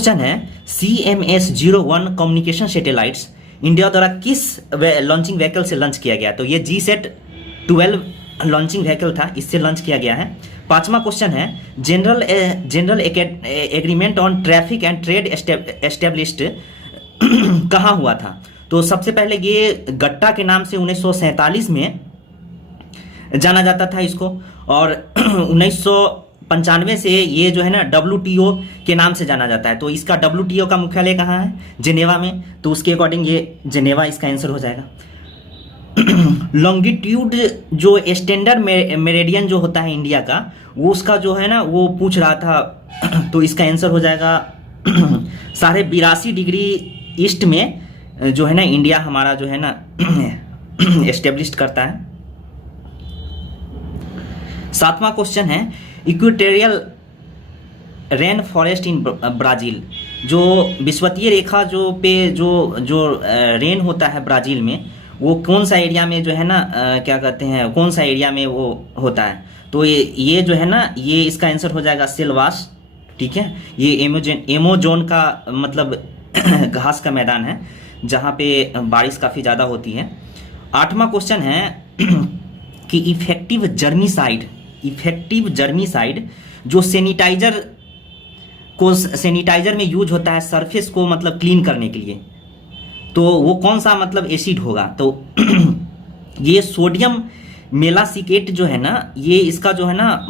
Question है CMS-01 communication satellites India द्वारा किस लॉन्चिंग व्हीकल से लॉन्च किया गया? तो ये GSAT-12 लॉन्चिंग व्हीकल था, इससे लॉन्च किया गया है। पांचवा क्वेश्चन है general agreement on traffic and trade established कहाँ हुआ था? तो सबसे पहले ये गट्टा के नाम से 1947 में जाना जाता था इसको, और 1995 से ये जो है ना WTO के नाम से जाना जाता है। तो इसका WTO का मुख्यालय कहाँ है? जेनेवा में। तो उसके अकॉर्डिंग ये जेनेवा इसका आंसर हो जाएगा। लॉन्गिट्यूड जो स्टैंडर्ड मेरिडियन जो होता है इंडिया का, वो उसका जो है ना वो पूछ रहा था, तो इसका आंसर हो जाएगा 82.5 डिग्री ईस्ट में जो है ना इंडिया हमारा जो है ना एस्टेब्लिश करता है। सातवां क्वेश्चन है इक्वेटोरियल रेन फॉरेस्ट इन ब्राज़ील, जो विषुवतीय रेखा जो रेन होता है ब्राज़ील में, वो कौन सा एरिया में जो है ना क्या कहते हैं, कौन सा एरिया में वो होता है? तो ये जो है ना ये इसका आंसर हो जाएगा सिलवास। ठीक है, ये एमोजोन का मतलब घास का मैदान है जहाँ पे बारिश काफ़ी ज़्यादा होती है। आठवां क्वेश्चन है कि इफेक्टिव जर्मीसाइड जो सैनिटाइजर में यूज होता है सरफेस को मतलब क्लीन करने के लिए, तो वो कौन सा मतलब एसिड होगा? तो ये सोडियम मेलासिकेट जो है ना, ये इसका जो है ना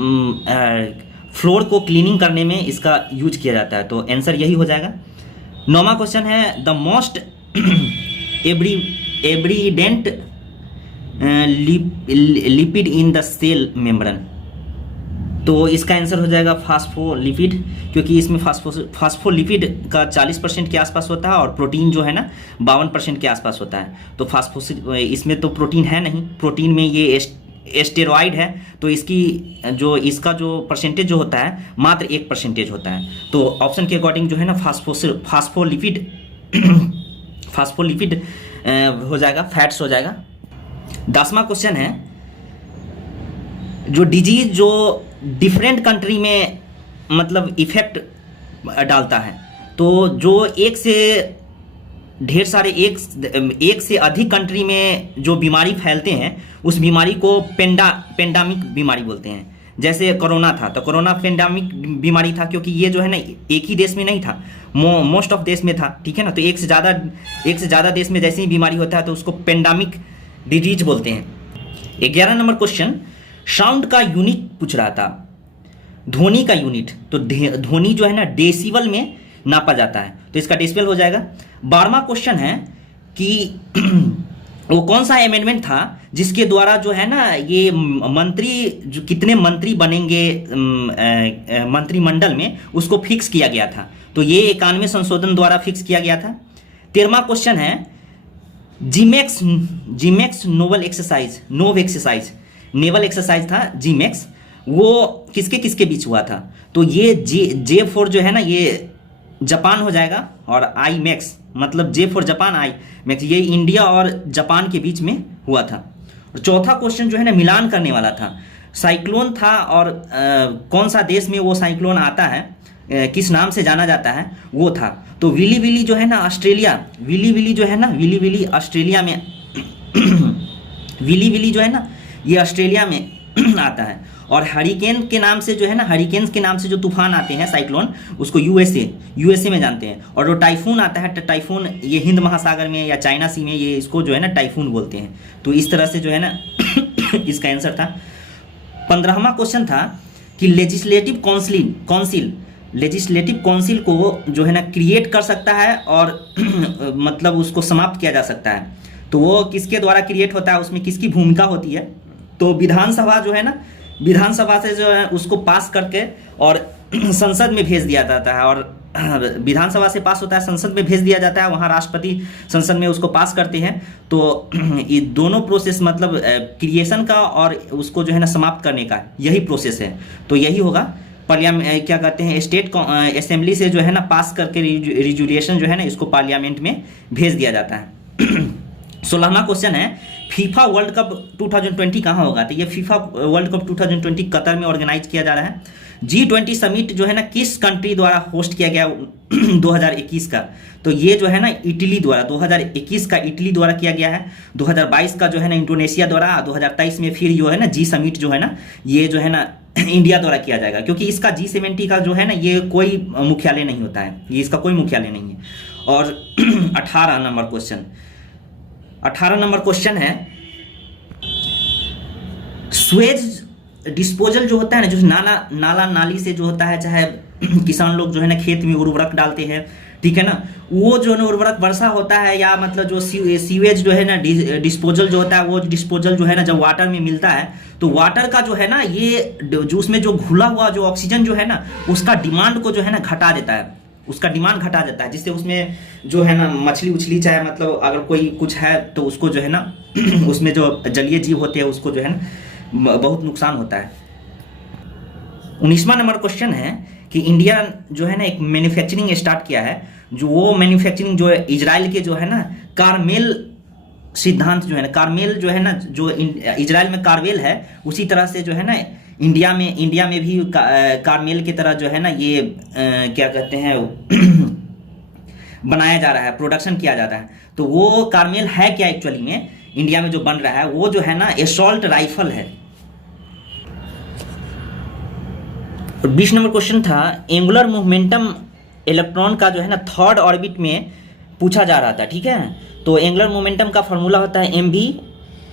फ्लोर को क्लीनिंग करने में इसका यूज किया जाता है। तो आंसर यही हो जाएगा। नौवां क्वेश्चन है the most abundant lipid in the cell membrane, तो इसका आंसर हो जाएगा फास्फोलिपिड, क्योंकि इसमें फास्फोलिपिड का 40% के आसपास होता है और प्रोटीन जो है ना 52% के आसपास होता है। तो इसमें तो प्रोटीन है नहीं, प्रोटीन में ये एस्टेरॉइड है, तो इसका जो परसेंटेज जो होता है मात्र 1% होता है। तो ऑप्शन के अकॉर्डिंग जो है ना फास्फोलिपिड हो जाएगा, फैट्स हो जाएगा। 10वां क्वेश्चन है जो डिजीज जो डिफरेंट कंट्री में मतलब इफेक्ट डालता है, तो जो एक से अधिक कंट्री में जो बीमारी फैलते हैं उस बीमारी को पेंडामिक बीमारी बोलते हैं। जैसे कोरोना था, तो कोरोना पेंडामिक बीमारी था, क्योंकि ये जो है ना एक ही देश में नहीं था, मोस्ट ऑफ देश में था। ठीक है ना, तो एक से ज़्यादा देश में जैसे ही बीमारी होता है तो उसको पेंडामिक डिजीज बोलते हैं। 11 नंबर क्वेश्चन साउंड का यूनिट पूछ रहा था, ध्वनि का यूनिट। तो ध्वनि जो है ना डेसिबल में नापा जाता है, तो इसका डेसिबल हो जाएगा। 12वां क्वेश्चन है कि वो कौन सा अमेंडमेंट था जिसके द्वारा जो है ना ये कितने मंत्री बनेंगे मंत्रिमंडल में, उसको फिक्स किया गया था। तो ये 91वें संशोधन द्वारा फिक्स किया गया था। 13वां क्वेश्चन है जीमैक्स नोवल एक्सरसाइज था जीमैक्स, वो किसके बीच हुआ था? तो ये J4 जो है ना ये जापान हो जाएगा, और आई मैक्स मतलब J4 जापान, आई मैक्स ये इंडिया और जापान के बीच में हुआ था। और चौथा क्वेश्चन जो है ना मिलान करने वाला था, साइक्लोन था, और कौन सा देश में वो साइक्लोन आता है, किस नाम से जाना जाता है वो था। तो विली विली जो है ना ऑस्ट्रेलिया, विली विली ऑस्ट्रेलिया में विली विली जो है ना ये ऑस्ट्रेलिया में आता है। और हरिकेन के नाम से जो है ना, हरिकेन्स के नाम से जो तूफान आते हैं साइक्लोन, उसको यूएसए में जानते हैं। और जो टाइफून आता है, टाइफून ये हिंद महासागर में या चाइना सी में, ये इसको जो है ना टाइफून बोलते हैं। तो इस तरह से जो है ना इसका आंसर था। 15वां क्वेश्चन था कि लेजिस्लेटिव काउंसिल को जो है ना क्रिएट कर सकता है और मतलब उसको समाप्त किया जा सकता है। तो वो किसके द्वारा क्रिएट होता है, उसमें किसकी भूमिका होती है? तो विधानसभा जो है ना, विधानसभा से जो है उसको पास करके और संसद में भेज दिया जाता है, और विधानसभा से पास होता है, संसद में भेज दिया जाता है, वहाँ राष्ट्रपति संसद में उसको पास करते हैं। तो ये दोनों प्रोसेस मतलब क्रिएशन का और उसको जो है ना समाप्त करने का, यही प्रोसेस है। तो यही होगा पार्लियामेंट, क्या कहते हैं, स्टेट असेंबली से जो है ना पास करके रिजोल्यूशन जो है ना इसको पार्लियामेंट में भेज दिया जाता है। 16वां क्वेश्चन है फीफा वर्ल्ड कप 2020 कहाँ होगा? तो ये फीफा वर्ल्ड कप 2020 कतर में ऑर्गेनाइज किया जा रहा है। G20 समिट जो है ना किस कंट्री द्वारा होस्ट किया गया 2021 का? तो ये जो है ना इटली द्वारा, 2021 का इटली द्वारा किया गया है। 2022 का जो है ना इंडोनेशिया द्वारा, 2023 में फिर जो है ना जी समिट जो है ना ये जो है ना इंडिया द्वारा किया जाएगा, क्योंकि इसका G70 का जो है ना ये कोई मुख्यालय नहीं होता है, ये इसका कोई मुख्यालय नहीं है। और 18 नंबर क्वेश्चन है, स्वेज डिस्पोजल जो होता है ना, जो नाला नाली से जो होता है, चाहे किसान लोग जो है ना खेत में उर्वरक डालते हैं, ठीक है ना, वो जो है उर्वरक वर्षा होता है या मतलब जो सीवेज जो है ना डिस्पोजल जो होता है, वो डिस्पोजल जो है ना जब वाटर में मिलता है तो वाटर का जो है ना ये जो उसमें जो घुला हुआ जो ऑक्सीजन जो है ना उसका डिमांड को जो है ना घटा देता है, उसका डिमांड घटा देता है, जिससे उसमें जो है ना मछली उछली चाहे मतलब अगर कोई कुछ है तो उसको जो है ना उसमें जो जलीय जीव होते हैं उसको जो है ना बहुत नुकसान होता है। 19वां नंबर क्वेश्चन है कि इंडिया जो है ना एक मैन्युफैक्चरिंग स्टार्ट किया है, जो वो मैन्युफैक्चरिंग जो है इजराइल के जो है ना कारमेल सिद्धांत जो है ना, कारमेल जो है ना जो इजराइल में कारमेल है उसी तरह से जो है ना इंडिया में भी कारमेल की तरह जो है ना ये क्या कहते हैं बनाया जा रहा है, प्रोडक्शन किया जाता है। तो वो कारमेल है क्या एक्चुअली में इंडिया में जो बन रहा है, वो जो है ना एसॉल्ट राइफल है। 20 नंबर क्वेश्चन था, एंगुलर मोमेंटम इलेक्ट्रॉन का जो है ना थर्ड ऑर्बिट में पूछा जा रहा था, ठीक है। तो एंगुलर मोमेंटम का फॉर्मूला होता है mv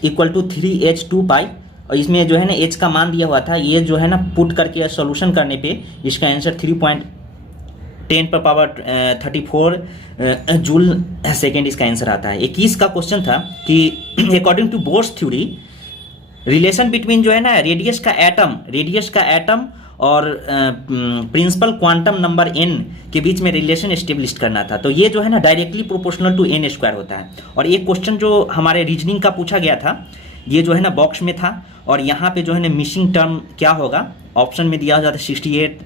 = 3h2π, और इसमें जो है ना h का मान दिया हुआ था, ये जो है ना पुट करके सॉल्यूशन करने पे इसका आंसर 3.10⁻34 जूल सेकेंड इसका आंसर आता है। 21 का क्वेश्चन था कि according to Bohr's theory relation between जो है ना रेडियस का एटम और प्रिंसिपल क्वांटम नंबर n के बीच में रिलेशन एस्टेब्लिश करना था। तो ये जो है ना डायरेक्टली प्रोपोर्शनल टू n² होता है। और एक क्वेश्चन जो हमारे रीजनिंग का पूछा गया था, ये जो है ना बॉक्स में था, और यहाँ पे जो है ना मिसिंग टर्म क्या होगा, ऑप्शन में दिया जाता है 68,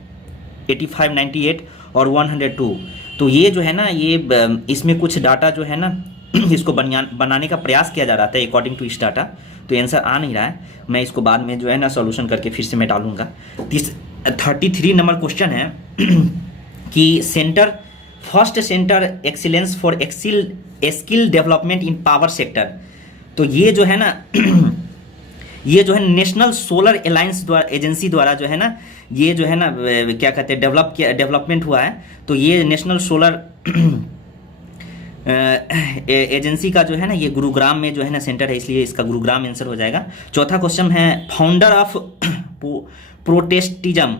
85, 98 और 102। तो ये जो है ना ये इसमें कुछ डाटा जो है ना इसको बनाने का प्रयास किया जा रहा था अकॉर्डिंग टू इस डाटा, तो आंसर आ नहीं रहा है। मैं इसको बाद में जो है ना सॉल्यूशन करके फिर से मैं डालूंगा। 33 नंबर क्वेश्चन है कि first centre excellence for skill development in power sector. तो ये जो है ना ये जो है नेशनल सोलर अलायंस एजेंसी द्वारा जो है ना ये जो है ना क्या कहते हैं डेवलपमेंट हुआ है। तो ये नेशनल सोलर एजेंसी का जो है ना ये गुरुग्राम में जो है ना सेंटर है, इसलिए इसका गुरुग्राम आंसर हो जाएगा। चौथा क्वेश्चन है फाउंडर ऑफ प्रोटेस्टिज्म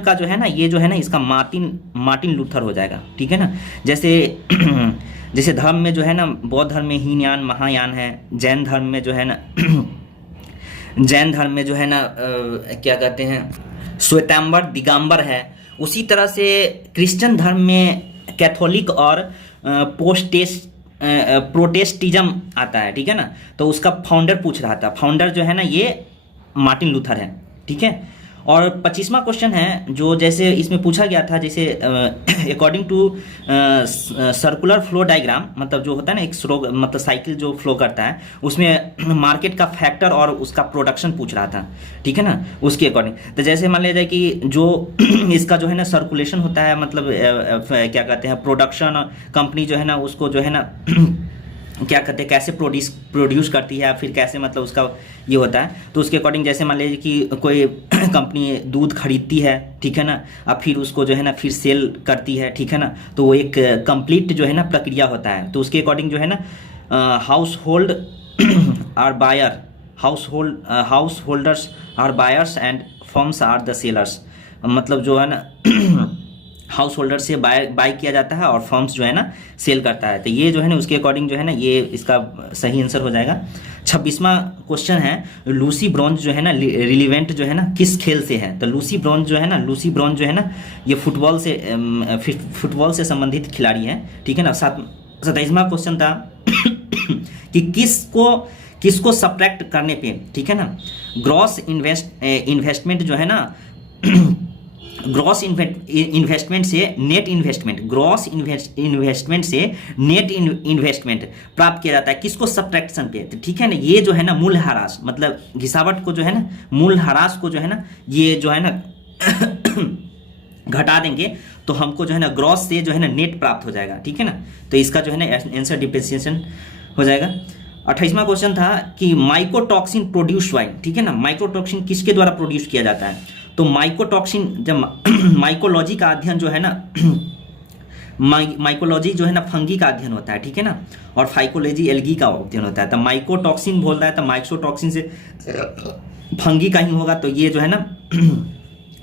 का जो है ना ये जो है ना इसका मार्टिन लूथर हो जाएगा, ठीक है ना। जैसे धर्म में जो है ना बौद्ध धर्म में हीनयान महायान है, जैन धर्म में जो है ना क्या कहते हैं श्वेतांबर दिगंबर है। उसी तरह से क्रिश्चियन धर्म में कैथोलिक और प्रोटेस्टिज्म आता है, ठीक है ना। तो उसका फाउंडर पूछ रहा था, फाउंडर जो है ना ये मार्टिन लूथर है, ठीक है। और 25वां क्वेश्चन है जो जैसे इसमें पूछा गया था, जैसे according to circular flow diagram, मतलब जो होता है ना एक मतलब साइकिल जो फ्लो करता है, उसमें मार्केट का फैक्टर और उसका प्रोडक्शन पूछ रहा था, ठीक है ना, उसके अकॉर्डिंग। तो जैसे मान लिया जाए कि जो इसका जो है ना सर्कुलेशन होता है, मतलब क्या कहते हैं प्रोडक्शन कंपनी जो है ना उसको जो है ना क्या कहते हैं कैसे प्रोड्यूस करती है, फिर कैसे मतलब उसका ये होता है। तो उसके अकॉर्डिंग जैसे मान लीजिए कि कोई कंपनी दूध खरीदती है, ठीक है ना, अब फिर उसको जो है ना फिर सेल करती है, ठीक है ना। तो वो एक कंप्लीट जो है ना प्रक्रिया होता है। तो उसके अकॉर्डिंग जो है ना householders are buyers and firms are the sellers. मतलब जो है ना हाउस होल्डर से बाय किया जाता है और फर्म्स जो है ना सेल करता है। तो ये जो है ना उसके अकॉर्डिंग जो है ना ये इसका सही आंसर हो जाएगा। 26वां क्वेश्चन है लूसी ब्रॉन्ज जो है ना रिलीवेंट जो है ना किस खेल से है। तो लूसी ब्रॉन्ज जो है ना ये फुटबॉल से संबंधित खिलाड़ी है, ठीक है ना। 27वां क्वेश्चन था कि किसको सब्ट्रैक्ट करने पे, ठीक है ना, ग्रॉस इन्वेस्टमेंट जो है ना ग्रॉस इन्वेस्टमेंट से नेट इन्वेस्टमेंट, ग्रॉस इन्वेस्टमेंट से नेट इन्वेस्टमेंट प्राप्त किया जाता है किसको, सब्ट्रैक्शन पे, तो ठीक है ना। ये जो है ना मूल ह्रास, मतलब घिसावट को जो है ना, मूल ह्रास को जो है ना, ये जो है ना घटा देंगे तो हमको जो है ना ग्रॉस से जो है ना नेट प्राप्त हो जाएगा, ठीक है ना। तो इसका जो है ना आंसर डिप्रिसिएशन हो जाएगा। 28वां क्वेश्चन था कि माइकोटॉक्सिन प्रोड्यूस बाय, ठीक है ना, माइकोटॉक्सिन किसके द्वारा प्रोड्यूस किया जाता है। तो माइकोटॉक्सिन, जब माइकोलॉजी का अध्ययन जो है ना माइकोलॉजी जो है ना फंगी का अध्ययन होता है, ठीक है ना, और फाइकोलॉजी एल्गी का अध्ययन होता है। तो माइकोटॉक्सिन बोल रहा है तो माइकोटॉक्सिन से फंगी का ही होगा, तो ये जो है ना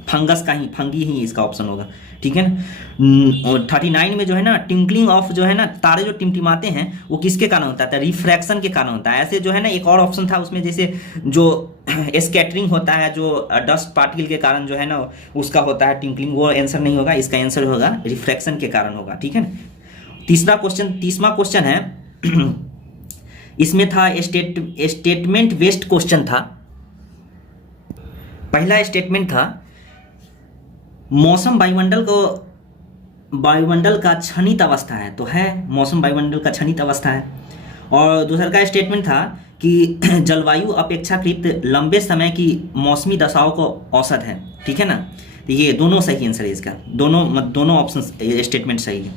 फंगस का ही, फंगी ही इसका ऑप्शन होगा, ठीक है ना। और 39 में जो है ना ट्विंकलिंग ऑफ जो है ना, तारे जो टिमटिमाते हैं वो किसके कारण होता है, रिफ्रैक्शन के कारण होता है। ऐसे जो है ना एक और ऑप्शन था उसमें, जैसे जो स्कैटरिंग होता है जो डस्ट पार्टिकल के कारण जो है ना उसका होता है ट्विंकलिंग, वो आंसर नहीं होगा, इसका आंसर होगा रिफ्रैक्शन के कारण होगा, ठीक है ना। 30वां क्वेश्चन है इसमें था स्टेटमेंट बेस्ड क्वेश्चन था। पहला स्टेटमेंट था मौसम वायुमंडल का क्षणित अवस्था है, तो है मौसम वायुमंडल का क्षणित अवस्था है। और दूसरा का स्टेटमेंट था कि जलवायु अपेक्षाकृत लंबे समय की मौसमी दशाओं को औसत है, ठीक है ना। तो ये दोनों सही आंसर है इसका, दोनों ऑप्शन स्टेटमेंट सही है,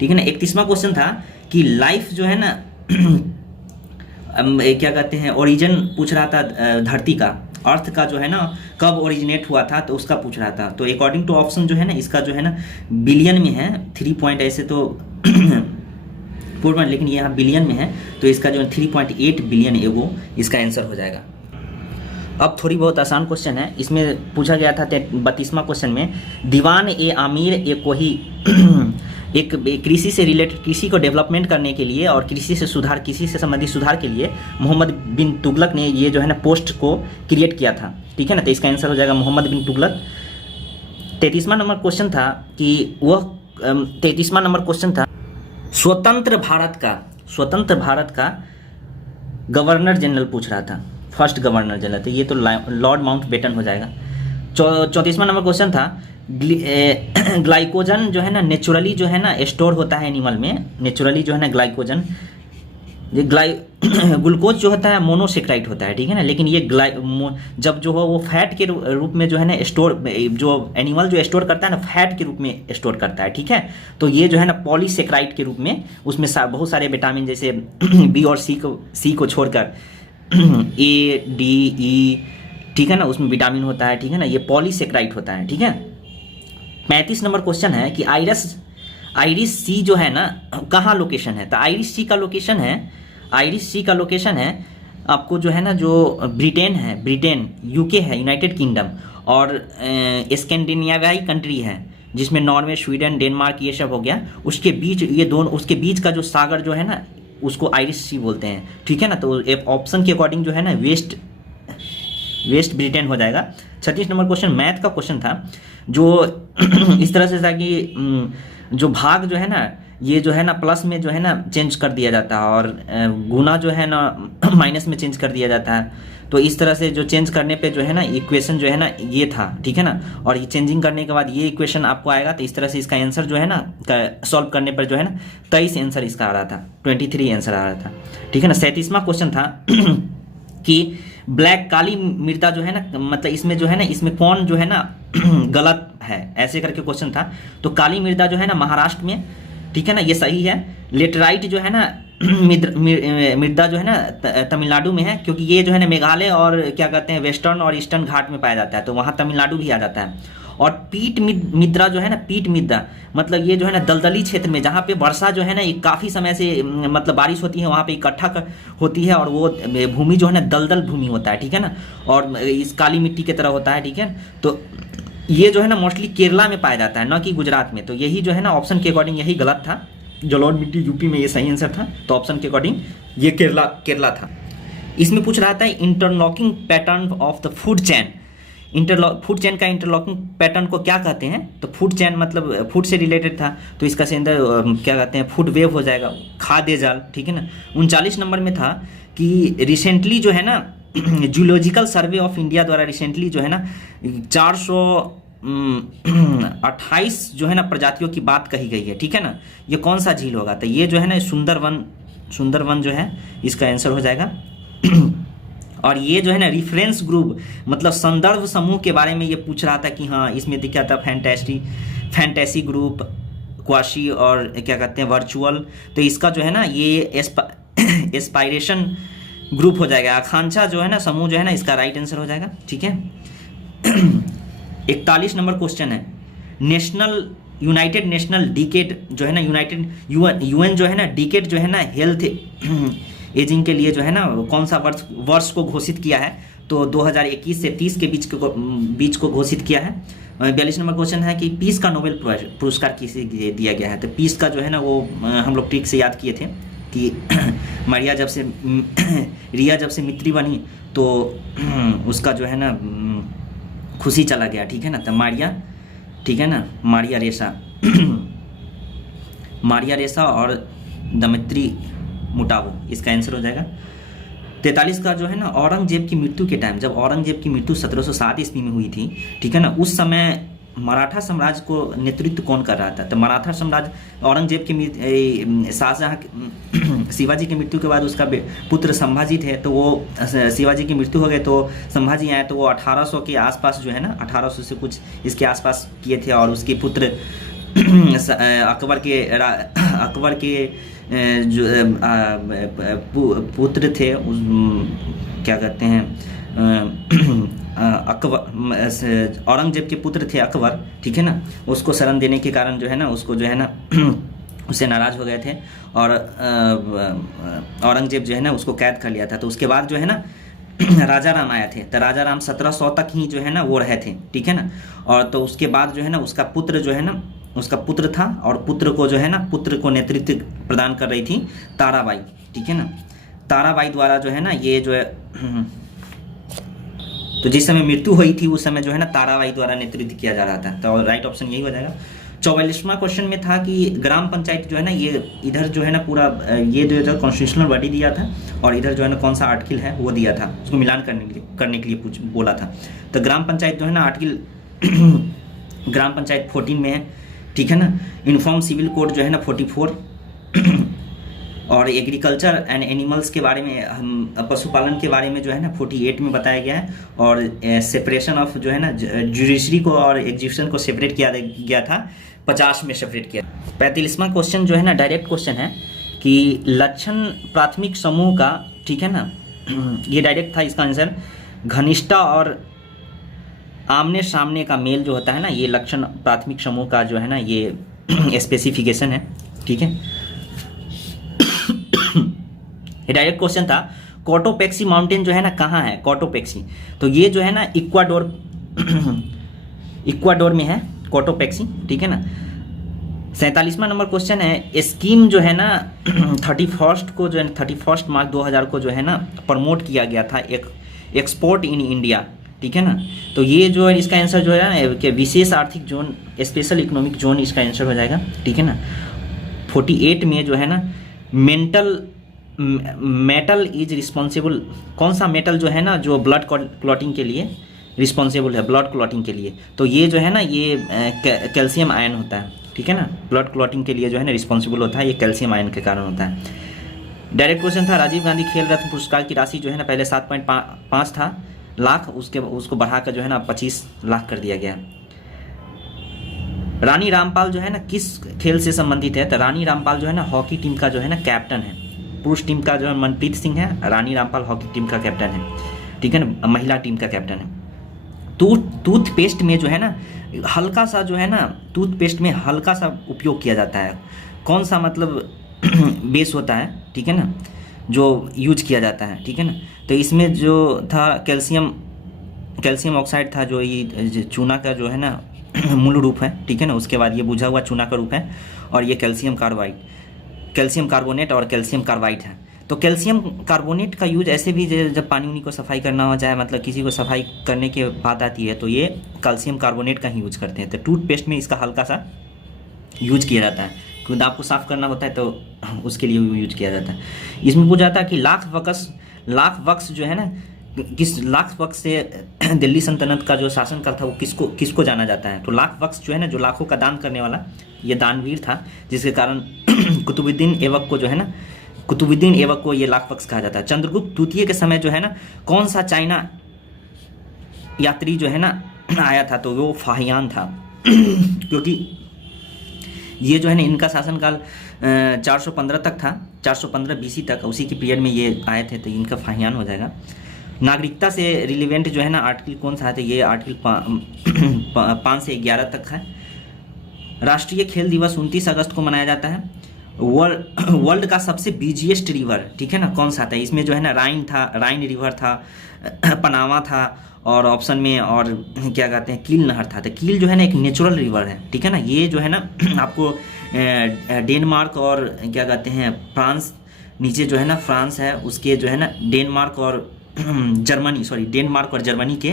ठीक है ना। 31वां क्वेश्चन था कि लाइफ जो है ना क्या कहते हैं, ओरिजिन पूछ रहा था धरती का, अर्थ का जो है ना कब ओरिजिनेट हुआ था तो उसका पूछ रहा था। तो अकॉर्डिंग टू ऑप्शन जो है ना इसका जो है ना बिलियन में है, 3 पॉइंट ऐसे तो पूर्ण, लेकिन यहाँ बिलियन में है, तो इसका जो 3.8 बिलियन एगो इसका आंसर हो जाएगा। अब थोड़ी बहुत आसान क्वेश्चन है, इसमें पूछा गया था 32वां क्वेश्चन में, दीवान ए आमिर ए कोही एक कृषि से रिलेटेड, कृषि को डेवलपमेंट करने के लिए और कृषि से संबंधित सुधार के लिए मोहम्मद बिन तुगलक ने ये जो है ना पोस्ट को क्रिएट किया था, ठीक है ना। तो इसका आंसर हो जाएगा मोहम्मद बिन तुगलक। 33वां नंबर क्वेश्चन था कि वह 33वां नंबर क्वेश्चन था स्वतंत्र भारत का गवर्नर जनरल पूछ रहा था, फर्स्ट गवर्नर जनरल, तो ये तो लॉर्ड माउंटबेटन हो जाएगा। 34वां नंबर क्वेश्चन था ग्लाइकोजन जो है ना नेचुरली जो है ना स्टोर होता है एनिमल में, नेचुरली जो है ना ग्लाइकोजन, ग्लूकोज जो होता है मोनोसेक्राइड होता है, ठीक है ना, लेकिन ये जब जो हो वो फैट के रूप में जो है ना स्टोर, जो एनिमल जो स्टोर करता है ना फैट के रूप में स्टोर करता है, ठीक है। तो ये जो है ना पॉलीसेक्राइड के रूप में, उसमें बहुत सारे विटामिन जैसे बी और सी को छोड़कर ए डी ई, ठीक है ना, उसमें विटामिन होता है, ठीक है ना, ये पॉलीसेक्राइड होता है, ठीक है। 35 नंबर क्वेश्चन है कि आइरिश सी जो है ना कहाँ लोकेशन है, तो आइरिश सी का लोकेशन है आपको जो है ना जो ब्रिटेन यूके है, यूनाइटेड किंगडम, और स्कैंडिनेवियाई कंट्री है जिसमें नॉर्वे, स्वीडन, डेनमार्क ये सब हो गया, उसके बीच ये दोनों, उसके बीच का जो सागर जो है ना उसको आइरिश सी बोलते हैं, ठीक है ना। तो ऑप्शन के अकॉर्डिंग जो है ना वेस्ट ब्रिटेन हो जाएगा। 36 नंबर क्वेश्चन मैथ का क्वेश्चन था, जो इस तरह से था कि जो भाग जो है ना ये जो है ना प्लस में जो है ना चेंज कर दिया जाता है और गुना जो है ना माइनस में चेंज कर दिया जाता है। तो इस तरह से जो चेंज करने पे जो है ना इक्वेशन जो है ना ये था, ठीक है ना, और ये चेंजिंग करने के बाद ये इक्वेशन आपको आएगा। तो इस तरह से इसका आंसर जो है ना सॉल्व करने पर जो है ना 23 आंसर इसका आ रहा था, 23 आंसर आ रहा था, ठीक है ना। 37वां क्वेश्चन था कि ब्लैक काली मृदा जो है ना, मतलब इसमें जो है ना इसमें कौन जो है ना गलत है, ऐसे करके क्वेश्चन था। तो काली मृदा जो है ना महाराष्ट्र में, ठीक है ना, ये सही है। लेटराइट जो है ना मृदा जो है ना तमिलनाडु में है, क्योंकि ये जो है ना मेघालय और क्या कहते हैं वेस्टर्न और ईस्टर्न घाट में पाया जाता है, तो वहाँ तमिलनाडु भी आ जाता है। और पीट मृदा जो है ना, पीट मृदा मतलब ये जो है ना दलदली क्षेत्र में, जहाँ पे वर्षा जो है ना ये काफ़ी समय से मतलब बारिश होती है, वहाँ पे इकट्ठा होती है, और वो भूमि जो है ना दलदल भूमि होता है, ठीक है ना, और इस काली मिट्टी की तरह होता है, ठीक है। तो ये जो है ना मोस्टली केरला में पाया जाता है, न कि गुजरात में। तो यही जो है ना ऑप्शन के अकॉर्डिंग यही गलत था, जलोढ़ मिट्टी यूपी में ये सही आंसर था, तो ऑप्शन के अकॉर्डिंग ये केरला था। इसमें पूछ रहा था interlocking pattern of the food chain, food chain का इंटरलॉकिंग पैटर्न को क्या कहते हैं। तो फूड चेन मतलब फूड से रिलेटेड था, तो इसका से अंदर क्या कहते हैं फूड वेव हो जाएगा, खाद्य जाल, ठीक है ना। 39 नंबर में था कि रिसेंटली जो है ना जूलॉजिकल सर्वे ऑफ इंडिया द्वारा रिसेंटली जो है ना 400 28 जो है ना प्रजातियों की बात कही गई है, ठीक है ना। ये कौन सा झील होगा, तो ये जो है ना सुंदरवन जो है इसका आंसर हो जाएगा। और ये जो है ना रेफरेंस ग्रुप मतलब संदर्भ समूह के बारे में ये पूछ रहा था कि हाँ इसमें दिखा था फैंटेसी ग्रुप, क्वाशी और क्या कहते हैं वर्चुअल, तो इसका जो है ना ये एस्पायरेशन ग्रुप हो जाएगा। आकांक्षा जो है ना समूह जो है ना इसका राइट आंसर हो जाएगा, ठीक है। 41 नंबर क्वेश्चन है, यूनाइटेड नेशनल डिकेड जो है ना यूएन जो है ना डिकेड जो है ना हेल्थ एजिंग के लिए जो है ना कौन सा वर्ष को घोषित किया है, तो 2021 से 30 के बीच को घोषित किया है। 42 नंबर क्वेश्चन है कि पीस का नोबेल पुरस्कार किसे दिया गया है, तो पीस का जो है ना वो हम लोग ट्रिक से याद किए थे कि रिया जब से मित्री बनी तो उसका जो है ना खुशी चला गया, ठीक है ना। तो मारिया, ठीक है ना, मारिया रेसा और दमित्री मुटावो इसका आंसर हो जाएगा। 43 का जो है ना औरंगजेब की मृत्यु के टाइम, जब औरंगजेब की मृत्यु 1707 ईस्वी में हुई थी, ठीक है ना, उस समय मराठा साम्राज्य को नेतृत्व कौन कर रहा था, तो मराठा साम्राज्य औरंगजेब की शाहजहां शिवाजी की मृत्यु के बाद उसका पुत्र संभाजी थे, तो वो शिवाजी की मृत्यु हो गई तो संभाजी आए, तो वो 1800 के आसपास जो है ना 1800 से कुछ इसके आसपास किए थे। और उसके पुत्र अकबर के जो पुत्र थे क्या कहते हैं औरंगजेब के पुत्र थे अकबर, ठीक है ना, उसको शरण देने के कारण जो है ना उसको जो है ना उससे नाराज़ हो गए थे और औरंगजेब जो है ना उसको कैद कर लिया था। तो उसके बाद जो है ना राजा राम आए थे, तो राजा राम 1700 तक ही जो है ना वो रहे थे, ठीक है ना। और तो उसके बाद जो है ना उसका पुत्र जो है ना उसका पुत्र था और पुत्र को जो है ना पुत्र को नेतृत्व प्रदान कर रही थी ताराबाई, ठीक है ना। ताराबाई द्वारा जो है ना ये जो है तो जिस समय मृत्यु हुई थी उस समय जो है ना ताराबाई द्वारा नेतृत्व किया जा रहा था, तो राइट ऑप्शन यही हो जाएगा। 44वां क्वेश्चन में था कि ग्राम पंचायत जो है ना ये इधर जो है ना पूरा ये जो है कॉन्स्टिट्यूशनल बॉडी दिया था और इधर जो है ना कौन सा आर्टिकल है वो दिया था, उसको मिलान करने के लिए बोला था। तो ग्राम पंचायत जो है ना आर्टिकल ग्राम पंचायत 14 में है, ठीक है ना। यूनिफॉर्म सिविल कोड जो है ना 44 और एग्रीकल्चर एंड एनिमल्स के बारे में पशुपालन के बारे में जो है ना 48 में बताया गया है। और सेपरेशन ऑफ जो है ना जुडिशरी को और एग्जीक्यूशन को सेपरेट किया गया था 50 में सेपरेट किया। 45वां क्वेश्चन जो है ना डायरेक्ट क्वेश्चन है कि लक्षण प्राथमिक समूह का, ठीक है ना, ये डायरेक्ट था इसका आंसर। घनिष्ठता और आमने सामने का मेल जो होता है ना ये लक्षण प्राथमिक समूह का जो है ना ये स्पेसिफिकेशन है, ठीक है। ये डायरेक्ट क्वेश्चन था। कोटोपेक्सी माउंटेन जो है ना कहाँ है, कोटोपेक्सी, तो ये जो है ना इक्वाडोर में है कोटोपेक्सी, ठीक है ना। 47वां नंबर क्वेश्चन है, स्कीम जो है ना 31 मार्च 2000 को जो है ना प्रमोट किया गया था एक एक्सपोर्ट इन इंडिया, ठीक है ना। तो ये जो है इसका आंसर जो है ना कि विशेष आर्थिक जोन, स्पेशल इकोनॉमिक जोन इसका आंसर हो जाएगा, ठीक है ना। 48 में जो है ना मेटल इज रिस्पॉन्सिबल, कौन सा मेटल जो है ना जो ब्लड क्लॉटिंग के लिए रिस्पॉन्सिबल है, ब्लड क्लॉटिंग के लिए, तो ये जो है ना ये कैल्शियम आयन होता है, ठीक है ना। ब्लड क्लॉटिंग के लिए जो है ना रिस्पॉन्सिबल होता है, ये कैल्शियम आयन के कारण होता है। डायरेक्ट क्वेश्चन था राजीव गांधी खेल रत्न पुरस्कार की राशि जो है ना पहले 7.5 था लाख, उसको बढ़ाकर जो है ना 25 लाख कर दिया गया। रानी रामपाल जो है ना किस खेल से संबंधित है, तो रानी रामपाल जो है ना हॉकी टीम का जो है ना कैप्टन है। पुरुष टीम का जो है मनप्रीत सिंह है, रानी रामपाल हॉकी टीम का कैप्टन है, ठीक है ना, महिला टीम का कैप्टन है। टूथपेस्ट में जो है ना हल्का सा जो है ना टूथपेस्ट में हल्का सा उपयोग किया जाता है, कौन सा मतलब बेस होता है, ठीक है ना, जो यूज किया जाता है, ठीक है ना। तो इसमें जो था कैल्शियम ऑक्साइड था, जो ये चूना का जो है ना मूल रूप है, ठीक है ना। उसके बाद ये बुझा हुआ चूना का रूप है और ये कैल्शियम कार्बोनेट और कैल्शियम कार्बाइड है। तो कैल्शियम कार्बोनेट का यूज ऐसे भी जब पानी उनी को सफाई करना हो, चाहे मतलब किसी को सफाई करने के बात आती है तो ये कैल्शियम कार्बोनेट का ही यूज करते हैं। तो टूथपेस्ट में इसका हल्का सा यूज किया जाता है, खुद आपको साफ़ करना होता है तो उसके लिए यूज किया जाता है। इसमें पूछा जाता है कि लाख वक्स जो है ना किस लाख वक्त से दिल्ली सल्तनत का जो शासनकाल था वो किसको किसको जाना जाता है? तो लाख वक्त जो है ना, जो लाखों का दान करने वाला ये दानवीर था, जिसके कारण कुतुबुद्दीन ऐबक को जो है ना, कुतुबुद्दीन ऐबक को ये लाख वक्त कहा जाता है। चंद्रगुप्त द्वितीय के समय जो है ना, कौन सा चाइना यात्री जो है ना आया था? तो वो फाहियान था क्योंकि ये जो है ना, इनका शासनकाल 415 तक था, 415 बीसी तक, उसी के पीरियड में ये आए थे, तो इनका फाहियान हो जाएगा। नागरिकता से रिलेवेंट जो है ना आर्टिकल कौन सा है? तो ये आर्टिकल 5 से 11 तक है। राष्ट्रीय खेल दिवस 29 अगस्त को मनाया जाता है। वर्ल्ड का सबसे बिजिएस्ट रिवर, ठीक है ना, कौन सा था? इसमें जो है ना राइन था, राइन रिवर था, पनामा था, और ऑप्शन में और क्या कहते हैं, कील नहर था। तो कील जो है ना एक नेचुरल रिवर है, ठीक है ना। ये जो है ना आपको डेनमार्क और क्या कहते हैं फ्रांस, नीचे जो है ना फ्रांस है, उसके जो है ना डेनमार्क और डेनमार्क और जर्मनी के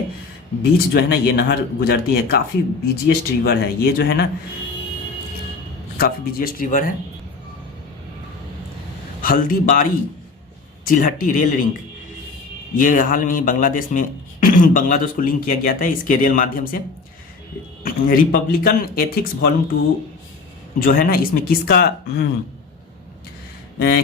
बीच जो है ना ये नहर गुजरती है। काफ़ी बिजिएस्ट रिवर है ये जो है ना, काफ़ी बिजिएस्ट रिवर है। हल्दीबारी चिल्हट्टी रेल लिंक, ये हाल में ही बांग्लादेश में बांग्लादेश को लिंक किया गया था इसके रेल माध्यम से। रिपब्लिकन एथिक्स वॉल्यूम 2 जो है ना, इसमें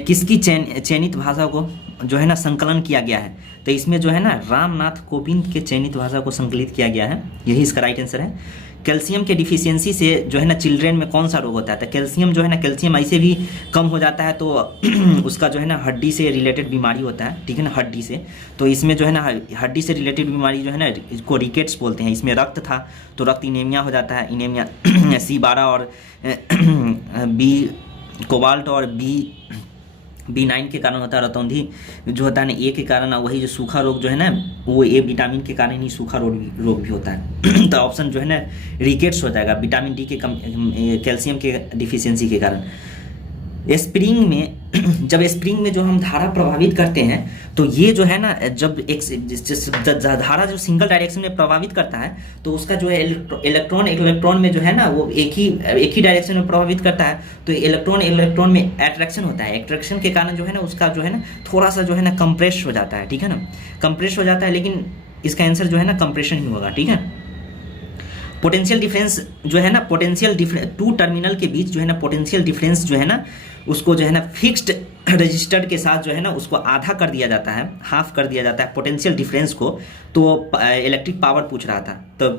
किसकी चयनित भाषा को जो है ना संकलन किया गया है? तो इसमें जो है ना रामनाथ कोविंद के चयनित भाषा को संकलित किया गया है, यही इसका राइट आंसर है। कैल्शियम के डिफिशियंसी से जो है ना चिल्ड्रेन में कौन सा रोग होता है? तो कैल्शियम जो है ना, कैल्शियम ऐसे भी कम हो जाता है तो उसका जो है ना हड्डी से रिलेटेड बीमारी होता है, ठीक है ना, हड्डी से। तो इसमें जो है ना हड्डी से रिलेटेड बीमारी जो है ना, इसको रिकेट्स बोलते हैं। इसमें रक्त था तो रक्त इनेमिया हो जाता है, इनेमिया C12 और बी कोबाल्ट और B9 के कारण होता है। रतौंधी जो होता है ना A के कारण, वही जो सूखा रोग जो है ना वो A विटामिन के कारण ही सूखा रोग भी होता है। तो ऑप्शन जो है ना रिकेट्स हो जाएगा, विटामिन D के कैल्शियम के डिफिशियंसी के कारण। स्प्रिंग में जब स्प्रिंग में जो हम धारा प्रभावित करते हैं तो ये जो है ना, जब एक धारा जो सिंगल डायरेक्शन में प्रभावित करता है तो उसका जो है इलेक्ट्रॉन में जो है ना वो एक ही डायरेक्शन में प्रभावित करता है। तो इलेक्ट्रॉन में अट्रैक्शन होता है। अट्रैक्शन के कारण जो है ना उसका जो है ना थोड़ा सा जो है ना कंप्रेस हो जाता है, ठीक है ना, कंप्रेस हो जाता है। लेकिन इसका आंसर जो है ना कंप्रेशन ही होगा, ठीक है। पोटेंशियल डिफरेंस जो है ना, पोटेंशियल डिफरेंस टू टर्मिनल के बीच जो है ना पोटेंशियल डिफरेंस जो है ना उसको जो है ना फिक्स्ड रजिस्टर के साथ जो है ना उसको आधा कर दिया जाता है, हाफ कर दिया जाता है पोटेंशियल डिफरेंस को। तो इलेक्ट्रिक पावर पूछ रहा था, तो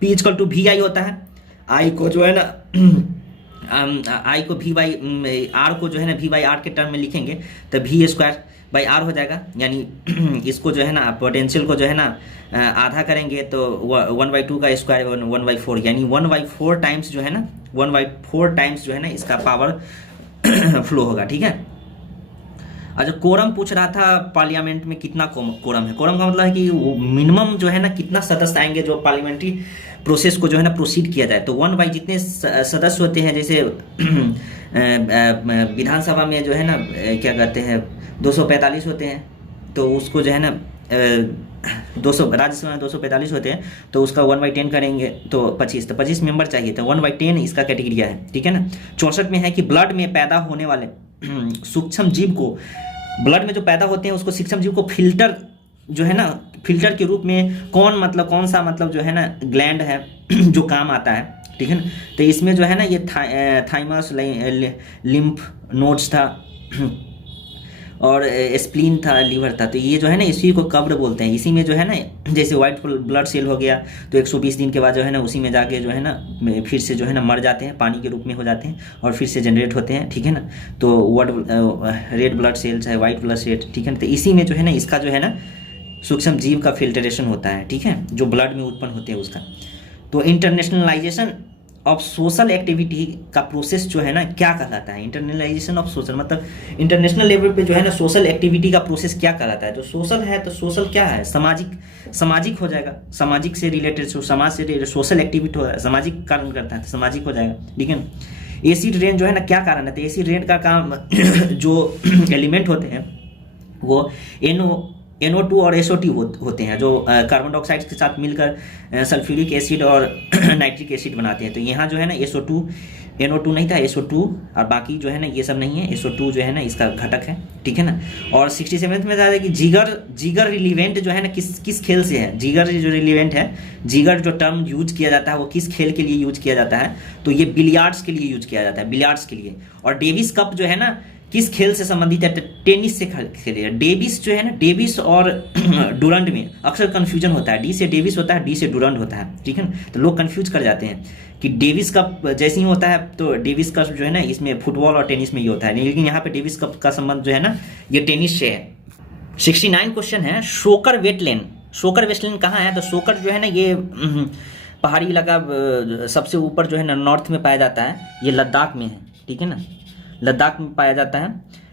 P = VI होता है। आई को जो है ना आई को V/R आर को जो है ना V/R के टर्म में लिखेंगे तो V²/R हो जाएगा। यानी इसको जो है ना पोटेंशियल को जो है ना आधा करेंगे तो 1/2 का स्क्वायर 1/4, यानी 1/4 टाइम्स जो है ना 1/4 टाइम्स जो है ना इसका पावर फ्लो होगा, ठीक है। अच्छा, कोरम पूछ रहा था पार्लियामेंट में कितना कोरम है। कोरम का मतलब है कि वो मिनिमम जो है ना कितना सदस्य आएंगे जो पार्लियामेंट्री प्रोसेस को जो है ना प्रोसीड किया जाए। तो 1 बाई जितने सदस्य होते हैं, जैसे विधानसभा में जो है ना क्या कहते हैं 245 होते हैं, तो उसको जो है ना 200 राज्यसभा में 245 होते हैं, तो उसका 1/10 करेंगे तो 25, तो 25 मेंबर चाहिए, तो 1/10 इसका कैटेगरिया है, ठीक है ना। 64 में है कि ब्लड में पैदा होने वाले सूक्ष्म जीव को, ब्लड में जो पैदा होते हैं उसको सूक्ष्म जीव को फिल्टर जो है ना, फिल्टर के रूप में कौन सा जो है ना ग्लैंड है जो काम आता है, ठीक है ना। तो इसमें जो है ना ये थाइमस, लिम्फ नोड्स था और स्प्लीन था, लीवर था। तो ये जो है ना इसी को कब्र बोलते हैं। इसी में जो है ना जैसे वाइट ब्लड सेल हो गया तो 120 दिन के बाद जो है ना उसी में जाके जो है ना फिर से जो है ना मर जाते हैं, पानी के रूप में हो जाते हैं और फिर से जनरेट होते हैं, ठीक है ना। तो रेड ब्लड सेल चाहे वाइट ब्लड सेल, ठीक है ना। तो इसी में जो है ना इसका जो है ना सूक्ष्म जीव का फिल्ट्रेशन होता है, ठीक है, जो ब्लड में उत्पन्न होते हैं उसका। तो इंटरनेशनलाइजेशन ऑफ सोशल एक्टिविटी का प्रोसेस जो है ना क्या कहलाता है? इंटरनेशनलाइजेशन ऑफ सोशल मतलब इंटरनेशनल लेवल पे जो है ना सोशल एक्टिविटी का प्रोसेस क्या कहलाता है? जो सोशल है तो सोशल क्या है? सामाजिक हो जाएगा। सामाजिक से रिलेटेड, समाज से रिलेटेड सोशल एक्टिविटी हो, सामाजिक कारण करता है तो सामाजिक हो जाएगा, ठीक है ना। एसिड रेन जो है ना क्या कारण है? तो एसिड रेन का काम जो एलिमेंट होते हैं वो NO2 और SO2 होते हैं, जो कार्बन डाइऑक्साइड के साथ मिलकर सल्फ्यूरिक एसिड और नाइट्रिक एसिड बनाते हैं। तो यहाँ जो है ना SO2, NO2 नहीं था, SO2, और बाकी जो है ना ये सब नहीं है, SO2 जो है ना इसका घटक है, ठीक है ना। और 67th में था कि जिगर रिलीवेंट जो है ना किस खेल से है। जिगर जो रिलीवेंट है, जिगर जो टर्म यूज किया जाता है वो किस खेल के लिए यूज किया जाता है, तो ये बिलियार्ड्स के लिए यूज किया जाता है, बिलियार्ड्स के लिए। और डेविस कप जो है ना किस खेल से संबंधित है, टेनिस से खेले। डेविस जो है ना, डेविस और डुरंड में अक्सर कंफ्यूजन होता है, डी से डेविस होता है, डी से डुरंड होता है, ठीक है ना। तो लोग कंफ्यूज कर जाते हैं कि डेविस कप जैसे ही होता है, तो डेविस कप जो है ना इसमें फुटबॉल और टेनिस में ही होता है, लेकिन यहाँ पे डेविस कप का संबंध जो है ना ये टेनिस से है। 69 क्वेश्चन है, शोकर वेटलैंड। शोकर वेटलैंड कहाँ है, तो शोकर जो है ना ये पहाड़ी इलाका सबसे ऊपर जो है ना नॉर्थ में पाया जाता है, ये लद्दाख में है, ठीक है ना, लद्दाख में पाया जाता है,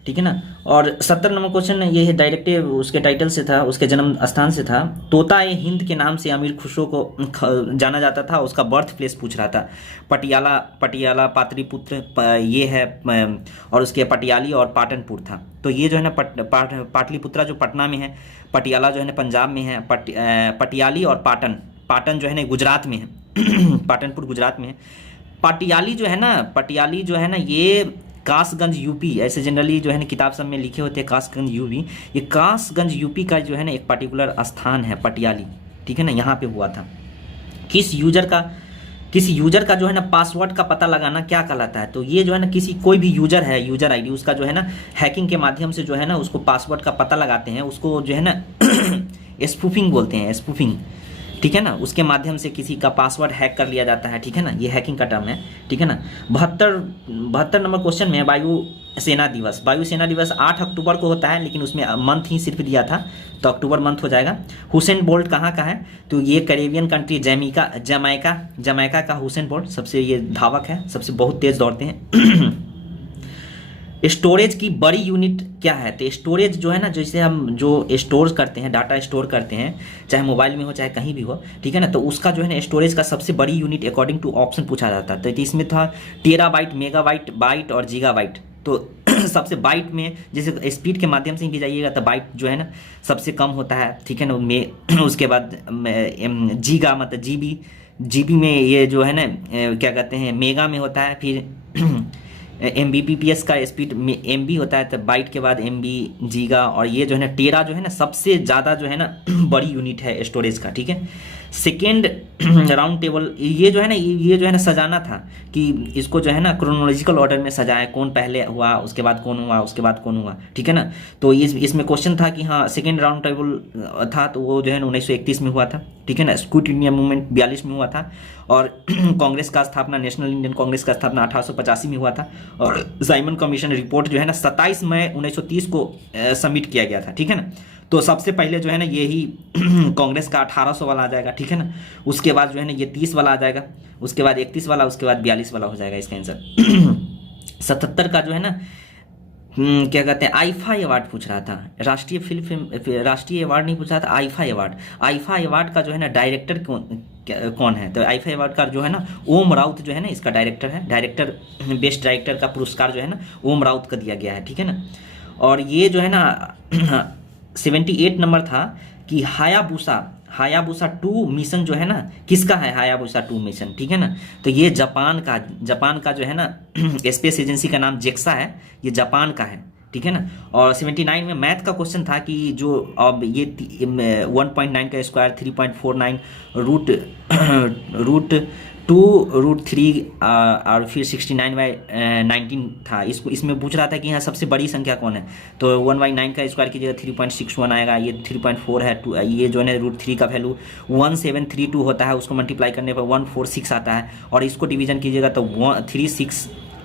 ठीक है ना। और 70 नंबर क्वेश्चन ये है, डायरेक्टिव उसके टाइटल से था, उसके जन्म स्थान से था। तोता ए हिंद के नाम से अमीर खुसरो को जाना जाता था, उसका बर्थ प्लेस पूछ रहा था। पटियाला पाटलिपुत्र ये है, और उसके पटियाली और पाटनपुर था। तो ये जो है ना पाटलिपुत्रा जो पटना में है, पटियाला जो है ना पंजाब में है, पटियाली और पाटन जो है ना गुजरात में है पाटनपुर गुजरात में है। पटियाली जो है ना ये कासगंज यूपी, ऐसे जनरली जो है ना किताब सब में लिखे होते हैं कासगंज यूपी, ये कासगंज यूपी का जो है ना एक पर्टिकुलर स्थान है पटियाली, ठीक है ना, यहाँ पे हुआ था। किस यूजर का जो है ना पासवर्ड का पता लगाना क्या कहलाता है, तो ये जो है ना कोई भी यूजर है, यूजर आईडी, उसका जो है ना हैकिंग के माध्यम से जो है ना उसको पासवर्ड का पता लगाते हैं, उसको जो है ना स्पूफिंग बोलते हैं, स्पूफिंग, ठीक है ना। उसके माध्यम से किसी का पासवर्ड हैक कर लिया जाता है, ठीक है ना, ये हैकिंग का टर्म है, ठीक है ना। 72 नंबर क्वेश्चन में वायु सेना दिवस 8 अक्टूबर को होता है, लेकिन उसमें मंथ ही सिर्फ दिया था, तो अक्टूबर मंथ हो जाएगा। हुसैन बोल्ट कहाँ का है, तो ये कैरेबियन कंट्री जमैका का हुसैन बोल्ट सबसे ये धावक है, सबसे बहुत तेज दौड़ते हैं। स्टोरेज की बड़ी यूनिट क्या है, तो स्टोरेज जो है ना, जैसे हम जो स्टोर करते हैं, डाटा स्टोर करते हैं, चाहे मोबाइल में हो चाहे कहीं भी हो, ठीक है ना, तो उसका जो है ना स्टोरेज का सबसे बड़ी यूनिट अकॉर्डिंग टू ऑप्शन पूछा जाता है। तो इसमें था टेराबाइट, मेगाबाइट, बाइट और गीगाबाइट। तो सबसे बाइट में जैसे स्पीड के माध्यम से भी जाइएगा तो बाइट जो है ना सबसे कम होता है, ठीक है ना, में उसके बाद जीगा मतलब जीबी में ये जो है ना क्या कहते हैं मेगा में होता है, फिर MBPS का स्पीड MB होता है, तो बाइट के बाद MB, जीगा, और ये जो है ना टेरा जो है ना सबसे ज़्यादा जो है ना बड़ी यूनिट है स्टोरेज का, ठीक है। सेकेंड राउंड टेबल ये जो है ना सजाना था कि इसको जो है ना क्रोनोलॉजिकल ऑर्डर में सजाए, कौन पहले हुआ, उसके बाद कौन हुआ, उसके बाद कौन हुआ, ठीक है ना। तो इसमें क्वेश्चन था कि हाँ सेकेंड राउंड टेबल था, तो वो जो है ना 1931 में हुआ था, ठीक है ना। क्विट इंडिया मूवमेंट 42 में हुआ था, और कांग्रेस का स्थापना, नेशनल इंडियन कांग्रेस का स्थापना 1885 में हुआ था, और साइमन कमीशन रिपोर्ट जो है ना 27 मई 1930 को सबमिट किया गया था, ठीक है ना। तो सबसे पहले जो है ना यही कांग्रेस का 1800 वाला आ जाएगा, ठीक है ना। उसके बाद जो है ना ये 30 वाला आ जाएगा, उसके बाद 31 वाला, उसके बाद 42 वाला हो जाएगा इसका आंसर। 77 का जो है ना क्या कहते हैं आईफा अवार्ड पूछ रहा था, राष्ट्रीय अवार्ड नहीं पूछ रहा था, आईफा अवार्ड का जो है ना डायरेक्टर कौन है, तो आईफा अवार्ड का जो है ना ओम राउत जो है ना इसका डायरेक्टर है, बेस्ट डायरेक्टर का पुरस्कार जो है ना ओम राउत का दिया गया है, ठीक है ना। और ये जो है ना 78 नंबर था कि हायाबुसा 2 मिशन जो है ना किसका है, हायाबुसा 2 मिशन, ठीक है ना। तो ये जापान का जो है ना स्पेस एजेंसी का नाम जेक्सा है, ये जापान का है, ठीक है ना। और 79 में मैथ का क्वेश्चन था कि जो अब ये 1.9 का स्क्वायर 3.49 रूट 2√3 और फिर 69/19 था। इसमें पूछ रहा था कि यहाँ सबसे बड़ी संख्या कौन है, तो 1/9 का स्क्वायर कीजिएगा 3.61 आएगा, ये 3.4 है, ये जो है √3 का वैल्यू 1732 होता है, उसको मल्टीप्लाई करने पर 146 आता है, और इसको डिवीजन कीजिएगा तो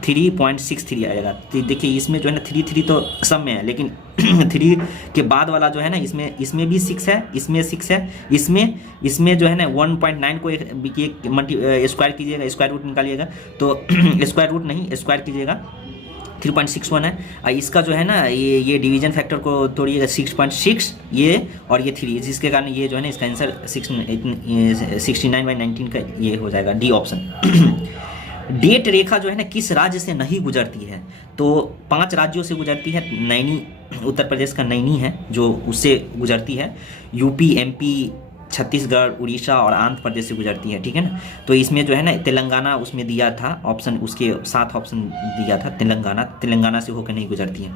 3.63 आएगा। तो देखिए इसमें जो है ना 3 तो सब में है, लेकिन 3 के बाद वाला जो है ना इसमें भी 6 है, इसमें 6 है, इसमें जो है ना 1.9 को एक स्क्वायर कीजिएगा, स्क्वायर रूट निकालिएगा, तो स्क्वायर कीजिएगा 3.61 है। इसका जो है ना ये डिवीजन फैक्टर को तोड़िएगा 6.6 ये और ये 3, जिसके कारण ये जो है ना इसका आंसर 69/19 का ये हो जाएगा, डी ऑप्शन। डेट रेखा जो है ना किस राज्य से नहीं गुजरती है? तो 5 राज्यों से गुजरती है। नैनी, उत्तर प्रदेश का नैनी है जो उससे गुजरती है। यूपी, एमपी, छत्तीसगढ़, उड़ीसा और आंध्र प्रदेश से गुजरती है, ठीक है ना। तो इसमें जो है ना तेलंगाना उसमें दिया था ऑप्शन, उसके साथ ऑप्शन दिया था तेलंगाना से होकर नहीं गुजरती है।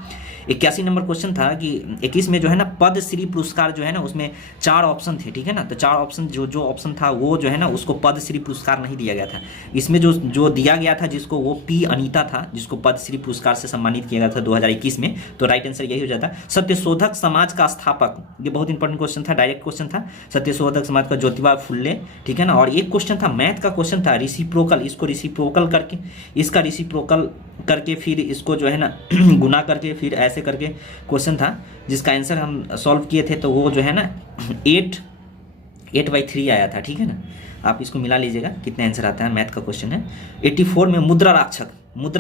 81 नंबर क्वेश्चन था कि 21 में जो है ना पद्मश्री पुरस्कार जो है ना उसमें 4 ऑप्शन थे, ठीक है ना। तो 4 ऑप्शन जो ऑप्शन था वो जो है ना उसको पद्मश्री पुरस्कार नहीं दिया गया था। इसमें जो दिया गया था जिसको, वो पी अनीता था जिसको पद्मश्री पुरस्कार से सम्मानित किया गया था 2021 में। तो राइट आंसर यही हो जाता। सत्यशोधक समाज का स्थापक, ये बहुत इंपॉर्टेंट क्वेश्चन था, डायरेक्ट क्वेश्चन था। सत्यशोधक समाज का ज्योतिबा फुल्ले, ठीक है ना। और एक क्वेश्चन था, मैथ का क्वेश्चन था, रिसिप्रोकल, इसको रिसिप्रोकल करके, इसका रिसिप्रोकल करके फिर इसको जो है ना गुना करके फिर ऐसे करके क्वेश्चन था, जिसका आंसर हम सॉल्व किए थे। तो वो जो है ना 8/3 आया था, ठीक है ना। आप इसको मिला लीजिएगा कितने आंसर आता है, मैथ का क्वेश्चन है। 84 में मुद्रा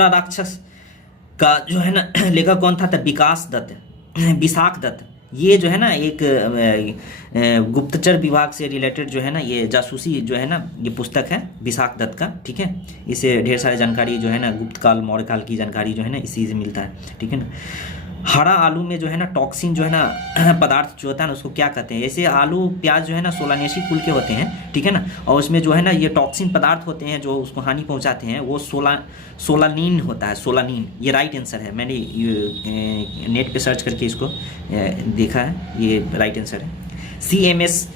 राक्षस का जो है ना लेखक कौन था? विशाख दत्त। ये जो है ना एक गुप्तचर विभाग से रिलेटेड जो है ना ये जासूसी जो है ना ये पुस्तक है विशाख दत्त का, ठीक है। इसे ढेर सारी जानकारी जो है ना गुप्त काल, मौर्य काल की जानकारी जो है ना इसी से मिलता है, ठीक है ना। हरा आलू में जो है ना टॉक्सिन जो है ना पदार्थ जो होता है ना उसको क्या कहते हैं? ऐसे आलू प्याज जो है ना सोलानेसी कुल के होते हैं, ठीक है ना। और उसमें जो है ना ये टॉक्सिन पदार्थ होते हैं जो उसको हानि पहुंचाते हैं, वो सोलानिन होता है, सोलानिन। ये राइट आंसर है, मैंने नेट पे सर्च करके इसको देखा है, ये राइट आंसर है। CMS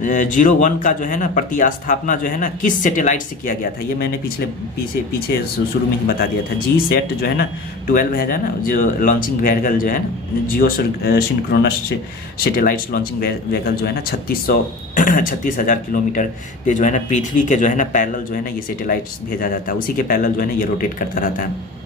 01 का जो है ना प्रतिस्थापना जो है ना किस सैटेलाइट से किया गया था? ये मैंने पीछे शुरू में ही बता दिया था। GSAT जो है ना 12 है ना, जो लॉन्चिंग व्हीकल जो है ना, जियो सिंक्रोनस सैटेलाइट लॉन्चिंग व्हीकल जो है ना 36,000 किलोमीटर पे जो है ना पृथ्वी के जो है ना पैरेलल जो है ना ये सैटेलाइट्स भेजा जाता है, उसी के पैरेलल जो है ना ये रोटेट करता रहता है।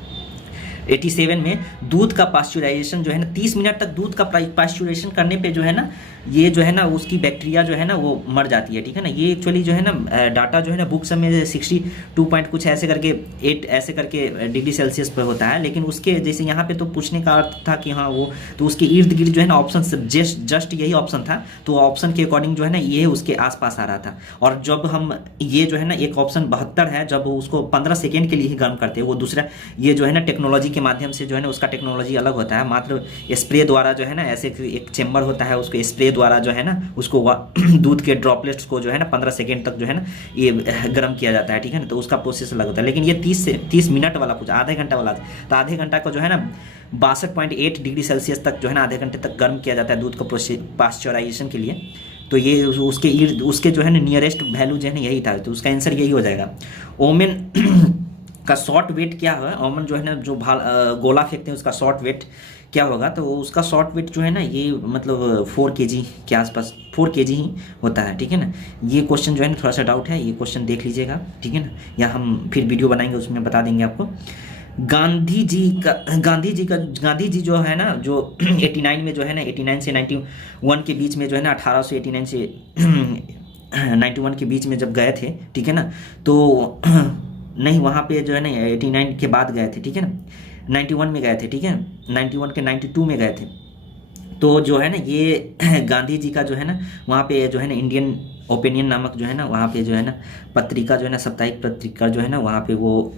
87 में दूध का पास्चुराइजेशन जो है ना 30 मिनट तक दूध का पास्चुराइजेशन करने पे जो है ना ये जो है ना उसकी बैक्टीरिया जो है ना वो मर जाती है, ठीक है ना। ये एक्चुअली जो है ना डाटा जो है ना बुक्स में 62 पॉइंट कुछ ऐसे करके 8 ऐसे करके डिग्री सेल्सियस पर होता है, लेकिन उसके जैसे यहाँ पे तो पूछने का अर्थ था कि हाँ वो तो उसके इर्द गिर्द जो है ना ऑप्शन जस्ट यही ऑप्शन था, तो ऑप्शन के अकॉर्डिंग जो है ना ये उसके आसपास आ रहा था। और जब हम ये जो है ना एक ऑप्शन 72 है, जब उसको 15 सेकेंड के लिए ही गर्म करते हैं, वो दूसरा ये जो है ना टेक्नोलॉजी के माध्यम से जो है ना उसका टेक्नोलॉजी अलग होता है, मात्र स्प्रे द्वारा जो है ना ऐसे एक चेंबर होता है, उसको स्प्रे द्वारा जो है ना उसको दूध के ड्रॉपलेट्स को जो है ना 15 सेकेंड तक जो है ना ये गर्म किया जाता है, ठीक है ना। तो उसका प्रोसेस अलग होता है, लेकिन ये 30 मिनट वाला कुछ आधे घंटा वाला, तो आधे घंटा को जो है ना 62.8 डिग्री सेल्सियस तक जो है ना आधे घंटे तक गर्म किया जाता है दूध को पास्चराइजेशन के लिए। तो ये उसके जो है ना नियरेस्ट वैल्यू जो है ना यही था, तो उसका आंसर यही हो जाएगा। ओमेन का शॉर्ट वेट क्या है? ओमेन जो है ना जो गोला फेंकते हैं उसका शॉर्ट वेट क्या होगा? तो उसका शॉर्ट वेट जो है ना ये मतलब 4 kg के आसपास, 4 kg ही होता है, ठीक है ना। ये क्वेश्चन जो है ना थोड़ा सा डाउट है, ये क्वेश्चन देख लीजिएगा, ठीक है ना, या हम फिर वीडियो बनाएंगे उसमें बता देंगे आपको। गांधी जी जो है ना जो 89 में जो है ना 89 से 91 के बीच में जो है ना 1889 से 91 के बीच में जब गए थे, ठीक है ना, तो नहीं वहाँ पे जो है ना 89 के बाद गए थे, ठीक है ना, 91 में गए थे, ठीक है, 91 के 92 में गए थे। तो जो है ना ये गांधी जी का जो है ना वहाँ पे जो है ना इंडियन ओपिनियन नामक जो है ना वहाँ पे जो है ना पत्रिका जो है ना साप्ताहिक पत्रिका जो है ना वहाँ पे वो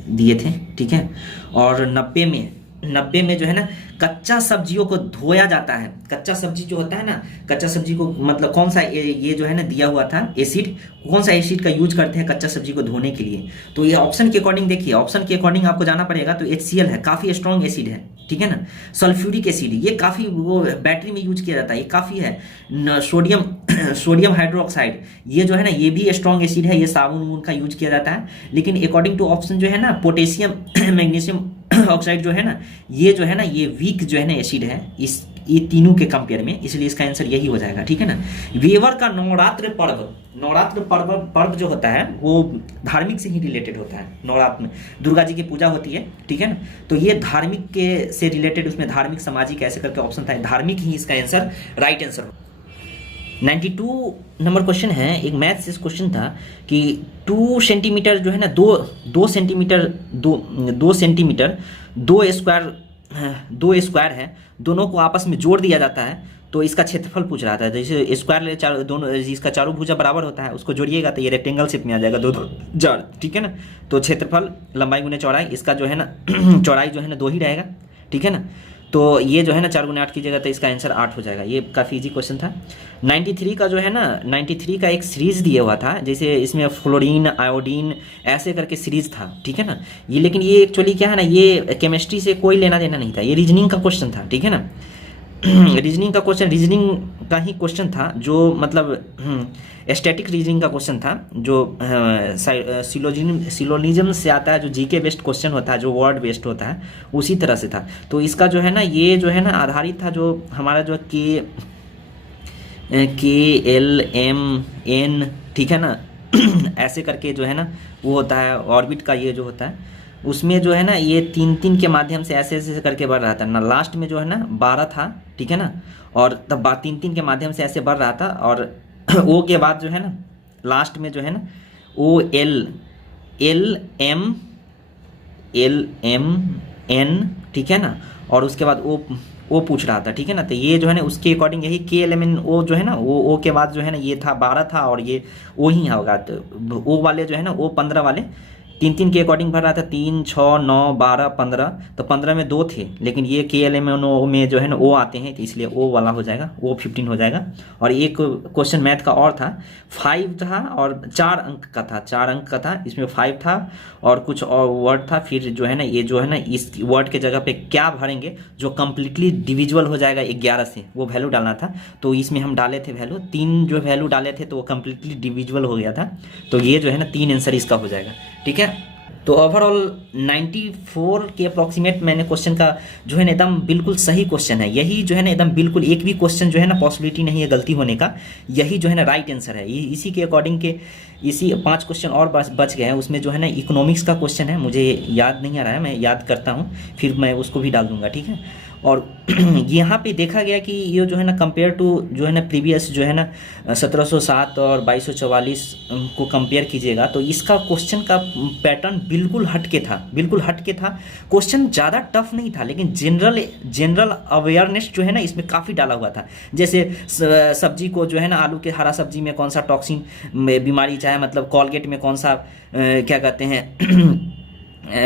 दिए थे, ठीक है। और 90 में जो है ना कच्चा सब्जियों को धोया जाता है। कच्चा सब्जी जो होता है ना, कच्चा सब्जी को मतलब कौन सा ये जो है ना दिया हुआ था एसिड, कौन सा एसिड का यूज करते हैं कच्चा सब्जी को धोने के लिए? तो ये ऑप्शन के अकॉर्डिंग देखिए, ऑप्शन के अकॉर्डिंग आपको जाना पड़ेगा। तो HCl है, काफ़ी स्ट्रॉन्ग एसिड है, ठीक है ना। सल्फ्यूरिक एसिड, ये काफ़ी वो बैटरी में यूज किया जाता है, ये काफ़ी है। सोडियम हाइड्रोक्साइड, ये जो है ना ये भी स्ट्रॉन्ग एसिड है, ये साबुन का यूज किया जाता है। लेकिन अकॉर्डिंग टू ऑप्शन जो है ना पोटेशियम मैग्नीशियम ऑक्साइड जो है ना ये जो है ना ये वीक जो है ना एसिड है ये तीनों के कंपेयर में, इसलिए इसका आंसर यही हो जाएगा, ठीक है ना। वेवर का नवरात्र पर्व जो होता है वो धार्मिक से ही रिलेटेड होता है। नवरात्र में दुर्गा जी की पूजा होती है, ठीक है ना, तो ये धार्मिक के से रिलेटेड, उसमें धार्मिक सामाजिक ऐसे करके ऑप्शन था, धार्मिक ही इसका आंसर राइट आंसर हो। 92 नंबर क्वेश्चन है, एक मैथ से क्वेश्चन था कि 2 सेंटीमीटर जो है ना 2 सेंटीमीटर 2 सेंटीमीटर 2 स्क्वायर है, दोनों को आपस में जोड़ दिया जाता है तो इसका क्षेत्रफल पूछ रहा था। जैसे स्क्वायर चार दोनों इसका चारों भुजा बराबर होता है, उसको जोड़िएगा तो ये रेक्टेंगल शेप में आ जाएगा, दो दो चार, ठीक है ना। तो क्षेत्रफल लंबाई गुने चौड़ाई, इसका जो है ना चौड़ाई जो है ना 2 ही रहेगा, ठीक है ना। तो ये जो है ना 4 गुने 8 कीजिएगा तो इसका आंसर 8 हो जाएगा। ये काफ़ी इजी क्वेश्चन था। 93 का जो है ना 93 का एक सीरीज़ दिया हुआ था, जैसे इसमें फ्लोरीन आयोडीन ऐसे करके सीरीज़ था, ठीक है ना। ये लेकिन ये एक्चुअली क्या है ना, ये केमिस्ट्री से कोई लेना देना नहीं था, ये रीजनिंग का क्वेश्चन था, ठीक है ना। रीजनिंग का क्वेश्चन, रीजनिंग का ही क्वेश्चन था, जो मतलब स्टैटिक रीजनिंग का क्वेश्चन था, जो सिलोनिज्म से आता है, जो जीके बेस्ड क्वेश्चन होता है, जो वर्ड बेस्ड होता है, उसी तरह से था। तो इसका जो है ना ये जो है ना आधारित था, जो हमारा जो KLMN, ठीक है ना ऐसे करके जो है ना वो होता है ऑर्बिट का, ये जो होता है उसमें जो है ना ये 3 के माध्यम से ऐसे ऐसे करके बढ़ रहा था ना। लास्ट में जो है ना 12 था, ठीक है ना, और तब 3 के माध्यम से ऐसे बढ़ रहा था, और ओ के बाद जो है ना लास्ट में जो है ना LMN, ठीक है ना, और उसके बाद ओ पूछ रहा था, ठीक है ना। तो ये जो है ना उसके अकॉर्डिंग यही KLMNO जो है ना वो ओ के बाद जो है ना ये था 12 था, और ये ओ ही होगा। तो ओ वाले जो है ना वो 15 वाले 3 के अकॉर्डिंग भर रहा था, 3, 6, 9, 12, 15। तो 15 में 2 थे, लेकिन ये KLMNO में जो है ना ओ आते हैं, तो इसलिए ओ वाला हो जाएगा, ओ 15 हो जाएगा। और एक क्वेश्चन मैथ का और था, 5 था और 4 अंक का था, 4 अंक का था, इसमें 5 था और कुछ और वर्ड था। फिर जो है ना ये जो है ना इस वर्ड के जगह पे क्या भरेंगे जो कम्प्लीटली डिविजुअल हो जाएगा 11 से, वो वैल्यू डालना था। तो इसमें हम डाले थे वैल्यू 3, जो वैल्यू डाले थे तो वो कम्प्लीटली डिविजुअल हो गया था। तो ये जो है ना 3 आंसर इसका हो जाएगा, ठीक है। तो ओवरऑल 94 के अप्रॉक्सीमेट मैंने क्वेश्चन का जो है ना एकदम बिल्कुल सही क्वेश्चन है, यही जो है ना एकदम बिल्कुल एक भी क्वेश्चन जो है ना पॉसिबिलिटी नहीं है गलती होने का, यही जो है ना राइट आंसर है। इसी के अकॉर्डिंग के इसी 5 क्वेश्चन और बच गए हैं, उसमें जो है ना इकोनॉमिक्स का क्वेश्चन है, मुझे याद नहीं आ रहा है, मैं याद करता हूँ फिर मैं उसको भी डाल दूंगा, ठीक है। और यहाँ पे देखा गया कि ये जो है ना कंपेयर टू जो है ना प्रीवियस जो है ना 1707 और 2244 को कंपेयर कीजिएगा तो इसका क्वेश्चन का पैटर्न बिल्कुल हटके था, बिल्कुल हटके था। क्वेश्चन ज़्यादा टफ नहीं था, लेकिन जनरल अवेयरनेस जो है ना इसमें काफ़ी डाला हुआ था। जैसे सब्जी को जो है ना आलू के हरा सब्जी में कौन सा टॉक्सिन बीमारी चाहे, मतलब कोलगेट में कौन सा क्या कहते हैं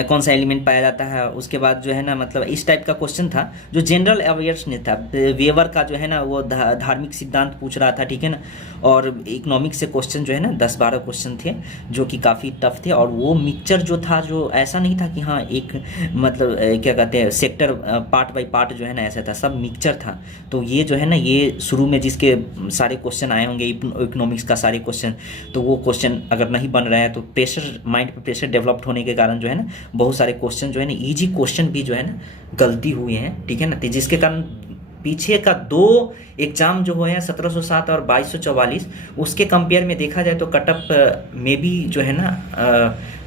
कौन सा एलिमेंट पाया जाता है, उसके बाद जो है ना मतलब इस टाइप का क्वेश्चन था जो जनरल अवेयरनेस था। वेवर का जो है ना वो धार्मिक सिद्धांत पूछ रहा था, ठीक है ना। और इकोनॉमिक्स से क्वेश्चन जो है ना 10-12 क्वेश्चन थे जो कि काफ़ी टफ थे, और वो मिक्सचर जो था, जो ऐसा नहीं था कि हाँ एक मतलब क्या कहते हैं सेक्टर पार्ट बाई पार्ट जो है ना ऐसा था, सब मिक्सचर था। तो ये जो है ना ये शुरू में जिसके सारे क्वेश्चन आए होंगे इकोनॉमिक्स का सारे क्वेश्चन, तो वो क्वेश्चन अगर नहीं बन रहा है तो प्रेशर, माइंड पे प्रेशर डेवलप्ड होने के कारण जो है ना बहुत सारे क्वेश्चन जो है ना इजी क्वेश्चन भी जो है ना गलती हुए हैं, ठीक है ना। तो जिसके कारण पीछे का 2 एग्जाम जो हुए हैं 1707 और 2244 उसके कंपेयर में देखा जाए तो कटअप में भी जो है ना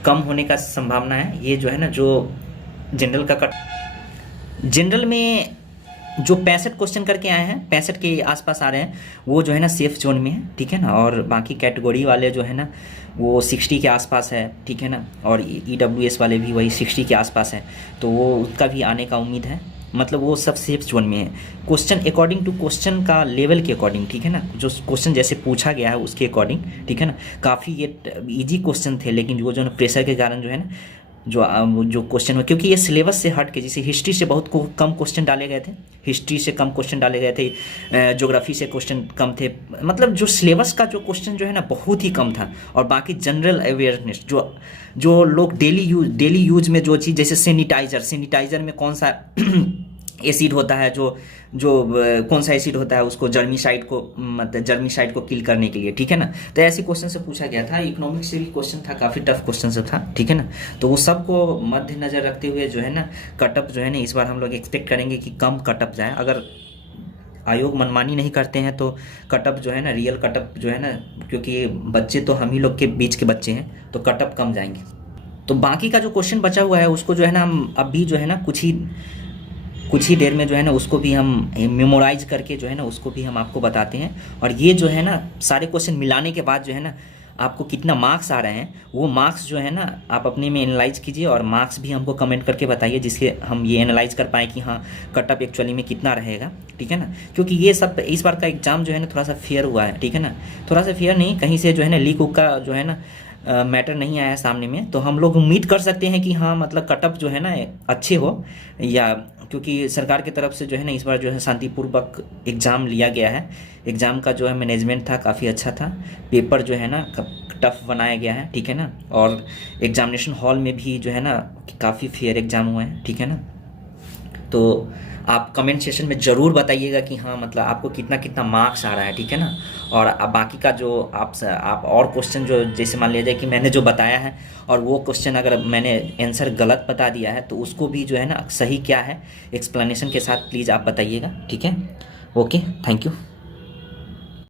कम होने का संभावना है। ये जो है ना जो जनरल का जनरल में जो 65 क्वेश्चन करके आए हैं, 65 के आसपास आ रहे हैं, वो जो है ना सेफ जोन में है, ठीक है ना। और बाकी कैटेगरी वाले जो है ना वो 60 के आसपास है, ठीक है ना। और EWS वाले भी वही 60 के आसपास है, तो वो उसका भी आने का उम्मीद है, मतलब वो सब सेफ जोन में है। क्वेश्चन अकॉर्डिंग टू क्वेश्चन का लेवल के अकॉर्डिंग, ठीक है ना, जो क्वेश्चन जैसे पूछा गया है उसके अकॉर्डिंग, ठीक है ना। काफ़ी ये ईजी क्वेश्चन थे, लेकिन वो जो है प्रेशर के कारण जो है ना जो क्वेश्चन हुआ, क्योंकि ये सिलेबस से हट के, जैसे हिस्ट्री से बहुत कम क्वेश्चन डाले गए थे, हिस्ट्री से कम क्वेश्चन डाले गए थे, ज्योग्राफी से क्वेश्चन कम थे, मतलब जो सिलेबस का जो क्वेश्चन जो है ना बहुत ही कम था। और बाकी जनरल अवेयरनेस जो लोग डेली यूज में जो चीज़, जैसे सैनिटाइजर में कौन सा एसिड होता है, जो कौन सा एसिड होता है उसको जर्मीसाइड को किल करने के लिए, ठीक है ना। तो ऐसे क्वेश्चन से पूछा गया था। इकोनॉमिक्स से भी क्वेश्चन था, काफ़ी टफ क्वेश्चन से था, ठीक है ना। तो वो सबको मद्देनजर रखते हुए जो है ना कटअप जो है ना इस बार हम लोग एक्सपेक्ट करेंगे कि कम कटअप जाए। अगर आयोग मनमानी नहीं करते हैं तो कटअप जो है ना, रियल कटअप जो है ना, क्योंकि बच्चे तो हम ही लोग के बीच के बच्चे हैं, तो कटअप कम जाएंगे। तो बाकी का जो क्वेश्चन बचा हुआ है उसको जो है ना हम अभी जो है ना कुछ ही देर में जो है ना उसको भी हम मेमोराइज करके जो है ना उसको भी हम आपको बताते हैं। और ये जो है ना सारे क्वेश्चन मिलाने के बाद जो है ना आपको कितना मार्क्स आ रहे हैं, वो मार्क्स जो है ना आप अपने में एनालाइज कीजिए और मार्क्स भी हमको कमेंट करके बताइए, जिससे हम ये एनालाइज कर पाएँ कि हाँ कट ऑफ एक्चुअली में कितना रहेगा, ठीक है ना। क्योंकि ये सब इस बार का एग्ज़ाम जो है ना थोड़ा सा फेयर हुआ है, ठीक है ना, थोड़ा सा फेयर नहीं, कहीं से जो है ना लीक उक का जो है ना मैटर नहीं आया सामने में, तो हम लोग उम्मीद कर सकते हैं कि हाँ मतलब कट ऑफ जो है ना अच्छे हो, या क्योंकि सरकार की तरफ से जो है ना इस बार जो है शांतिपूर्वक एग्ज़ाम लिया गया है। एग्ज़ाम का जो है मैनेजमेंट था काफ़ी अच्छा था, पेपर जो है ना टफ बनाया गया है, ठीक है ना, और एग्जामिनेशन हॉल में भी जो है ना काफ़ी फेयर एग्ज़ाम हुए हैं, ठीक है ना। तो आप कमेंट सेशन में ज़रूर बताइएगा कि हाँ मतलब आपको कितना कितना मार्क्स आ रहा है, ठीक है ना। और अब बाकी का जो आप और क्वेश्चन जो जैसे मान लीजिए कि मैंने जो बताया है और वो क्वेश्चन अगर मैंने आंसर गलत बता दिया है तो उसको भी जो है ना सही क्या है एक्सप्लेनेशन के साथ प्लीज़ आप बताइएगा, ठीक है। Okay, thank you.